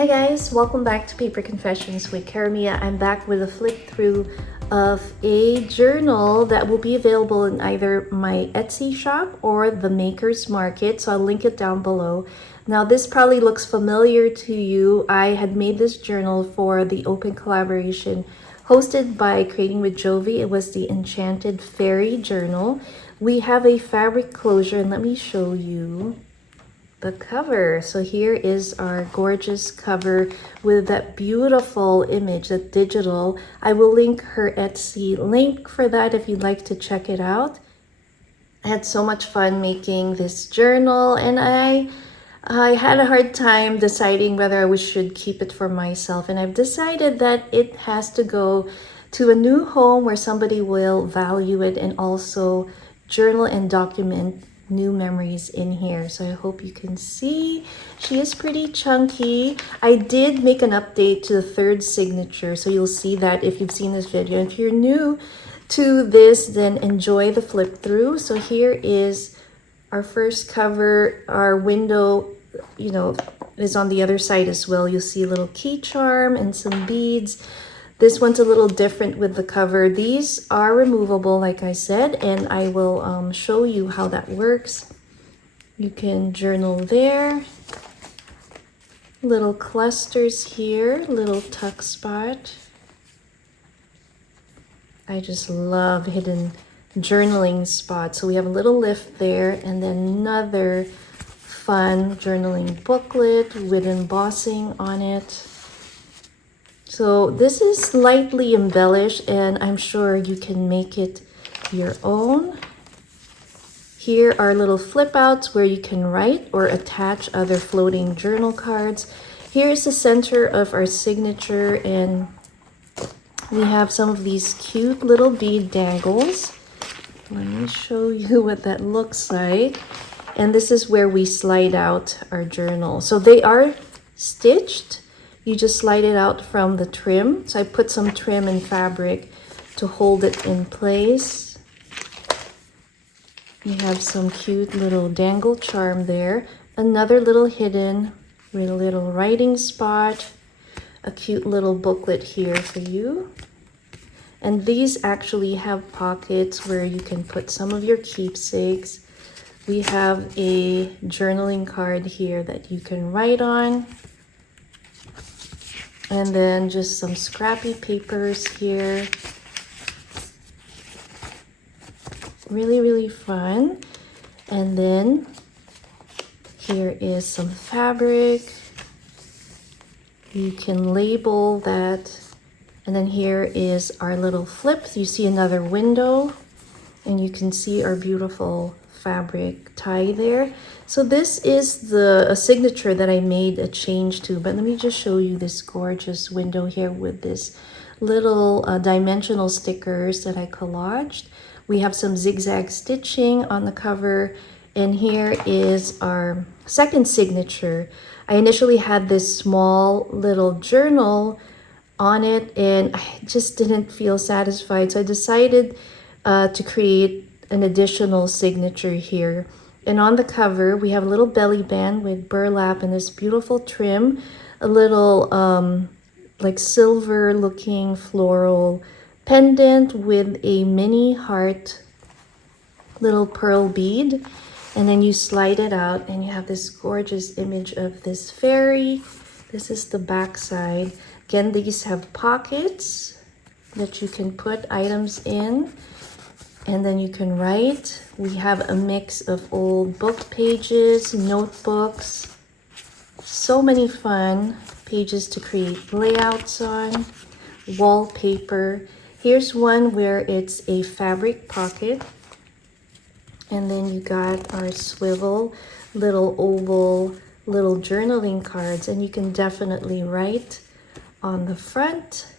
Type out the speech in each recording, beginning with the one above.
Hi guys, welcome back to Paper Confessions with Karamia. I'm back with a flip through of a journal that will be available in either my Etsy shop or the Maker's Market, so I'll link it down below. Now this probably looks familiar to you. I had made this journal for the open collaboration hosted by Creating with Jovi. It was the Enchanted Fairy Journal. We have a fabric closure, and let me show you the cover. So here is our gorgeous cover with that beautiful image, that digital. I will link her Etsy link for that if you'd like to check it out. I had so much fun making this journal, and I had a hard time deciding whether I should keep it for myself, and I've decided that it has to go to a new home where somebody will value it and also journal and document new memories in here. So I hope you can see she is pretty chunky. I did make an update to the third signature, so you'll see that if you've seen this video. If you're new to this, then enjoy the flip through. So here is our first cover. Our window, is on the other side as well. You'll see a little key charm and some beads. This one's a little different with the cover. These are removable, like I said, and I will show you how that works. You can journal there. Little clusters here, little tuck spot. I just love hidden journaling spots. So we have a little lift there, and then another fun journaling booklet with embossing on it. So this is slightly embellished, and I'm sure you can make it your own. Here are little flip outs where you can write or attach other floating journal cards. Here's the center of our signature, and we have some of these cute little bead dangles. Let me show you what that looks like. And this is where we slide out our journal. So they are stitched. You just slide it out from the trim. So I put some trim and fabric to hold it in place. You have some cute little dangle charm there. Another little hidden with a little writing spot. A cute little booklet here for you. And these actually have pockets where you can put some of your keepsakes. We have a journaling card here that you can write on. And then just some scrappy papers here. Really, really fun. And then here is some fabric. You can label that. And then here is our little flip. You see another window, and you can see our beautiful fabric tie there. So this is a signature that I made a change to, but let me just show you this gorgeous window here with this little dimensional stickers that I collaged. We have some zigzag stitching on the cover, and here is our second signature. I initially had this small little journal on it, and I just didn't feel satisfied, so I decided to create an additional signature here. And on the cover we have a little belly band with burlap and this beautiful trim, a little like silver looking floral pendant with a mini heart little pearl bead, and then you slide it out and you have this gorgeous image of this fairy. This is the back side. Again, these have pockets that you can put items in. And then you can write. We have a mix of old book pages, notebooks, so many fun pages to create layouts on, wallpaper. Here's one where it's a fabric pocket. And then you got our swivel, little oval, little journaling cards. And you can definitely write on the front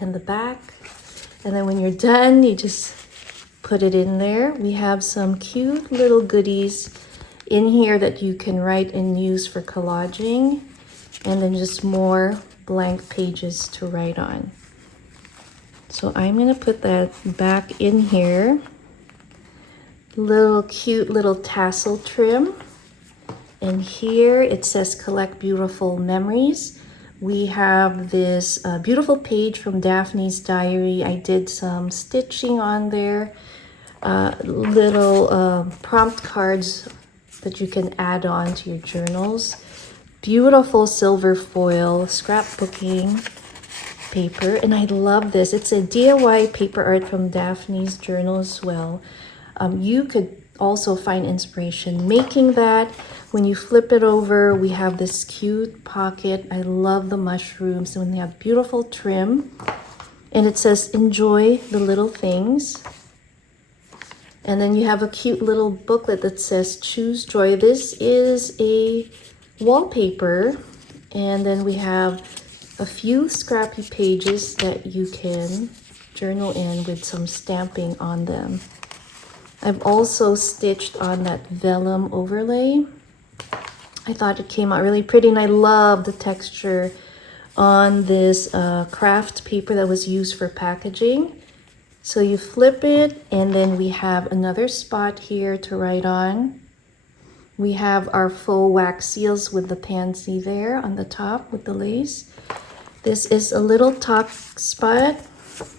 and the back. And then when you're done, you just put it in there. We have some cute little goodies in here that you can write and use for collaging, and then just more blank pages to write on. So I'm going to put that back in here. Little cute little tassel trim, and here it says collect beautiful memories. We have this beautiful page from Daphne's diary. I did some stitching on there. Little prompt cards that you can add on to your journals. Beautiful silver foil scrapbooking paper, and I love this. It's a DIY paper art from Daphne's journal as well. You could also find inspiration making that. When you flip it over, we have this cute pocket. I love the mushrooms, and they have beautiful trim, and it says enjoy the little things. And then you have a cute little booklet that says choose joy. This is a wallpaper, and then we have a few scrappy pages that you can journal in with some stamping on them. I've also stitched on that vellum overlay. I thought it came out really pretty, and I love the texture on this craft paper that was used for packaging. So you flip it, and then we have another spot here to write on. We have our faux wax seals with the pansy there on the top with the lace. This is a little top spot,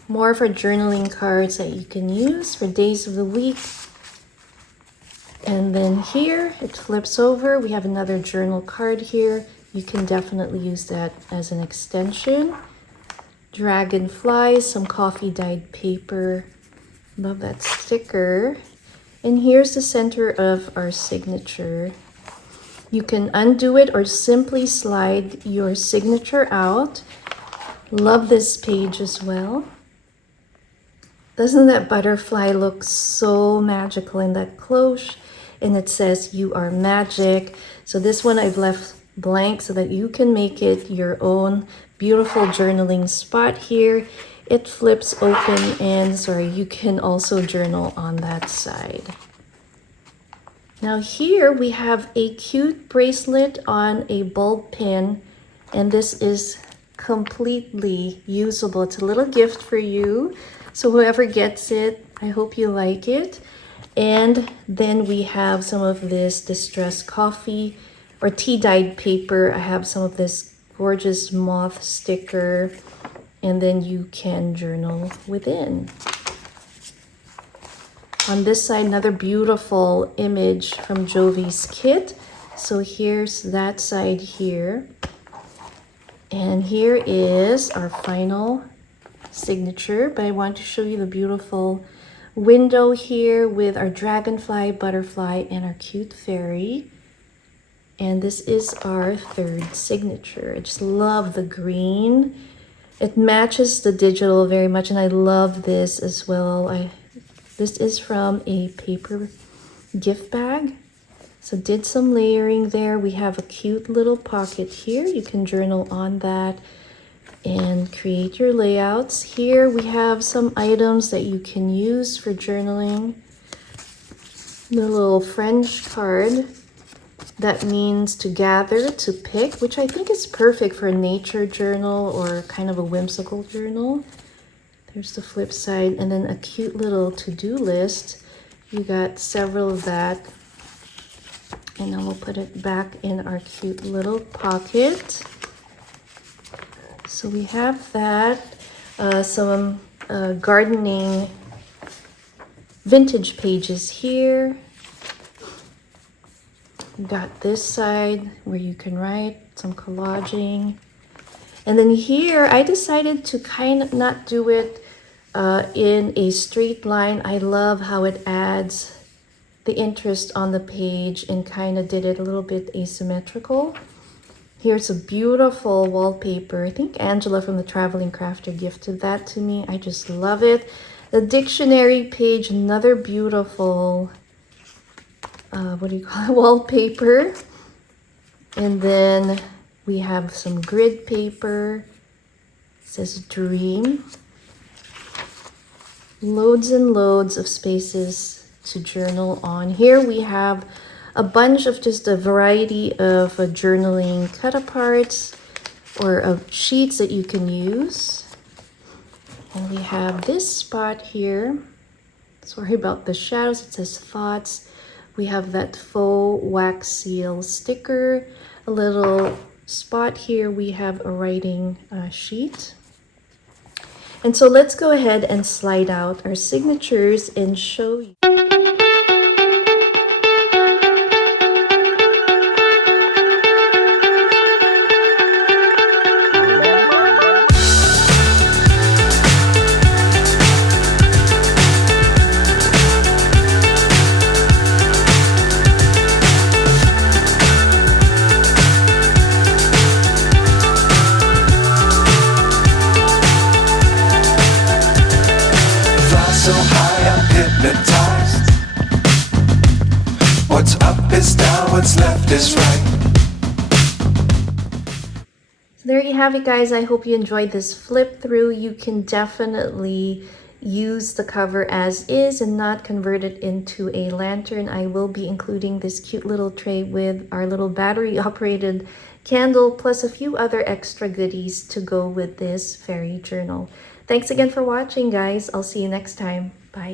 more for journaling cards that you can use for days of the week. And then here it flips over. We have another journal card here. You can definitely use that as an extension. Dragonflies, some coffee dyed paper. Love that sticker. And here's the center of our signature. You can undo it or simply slide your signature out. Love this page as well. Doesn't that butterfly look so magical in that cloche? And it says you are magic. So this one I've left blank so that you can make it your own beautiful journaling spot here. It flips open, and you can also journal on that side. Now here we have a cute bracelet on a bulb pin, and this is completely usable. It's a little gift for you. So whoever gets it, I hope you like it. And then we have some of this distressed coffee or tea dyed paper. I have some of this gorgeous moth sticker, and then you can journal within. On this side, another beautiful image from Jovi's kit. So here's that side here. And here is our final signature, but I want to show you the beautiful window here with our dragonfly, butterfly, and our cute fairy. And this is our third signature. I just love the green. It matches the digital very much, and I love this as well. This is from a paper gift bag. So did some layering there. We have a cute little pocket here. You can journal on that and create your layouts. Here we have some items that you can use for journaling. The little French card. That means to gather, to pick, which I think is perfect for a nature journal or kind of a whimsical journal. There's the flip side, and then a cute little to-do list. You got several of that. And then we'll put it back in our cute little pocket. So we have that. Some gardening vintage pages here. You got this side where you can write some collaging. And then here I decided to kind of not do it in a straight line. I love how it adds the interest on the page and kind of did it a little bit asymmetrical. Here's a beautiful wallpaper. I think Angela from the Traveling Crafter gifted that to me. I just love it. The dictionary page, another beautiful wallpaper. And then we have some grid paper. It says dream. Loads and loads of spaces to journal on. Here we have a bunch of just a variety of journaling cut aparts or of sheets that you can use. And we have this spot here. Sorry about the shadows. It says thoughts. We have that faux wax seal sticker, a little spot here we have a writing sheet. And so let's go ahead and slide out our signatures and show you. So high, I'm hypnotized. What's up is down, what's left is right. So there you have it, guys. I hope you enjoyed this flip through. You can definitely use the cover as is and not convert it into a lantern. I will be including this cute little tray with our little battery operated candle plus a few other extra goodies to go with this fairy journal. Thanks again for watching, guys. I'll see you next time. Bye.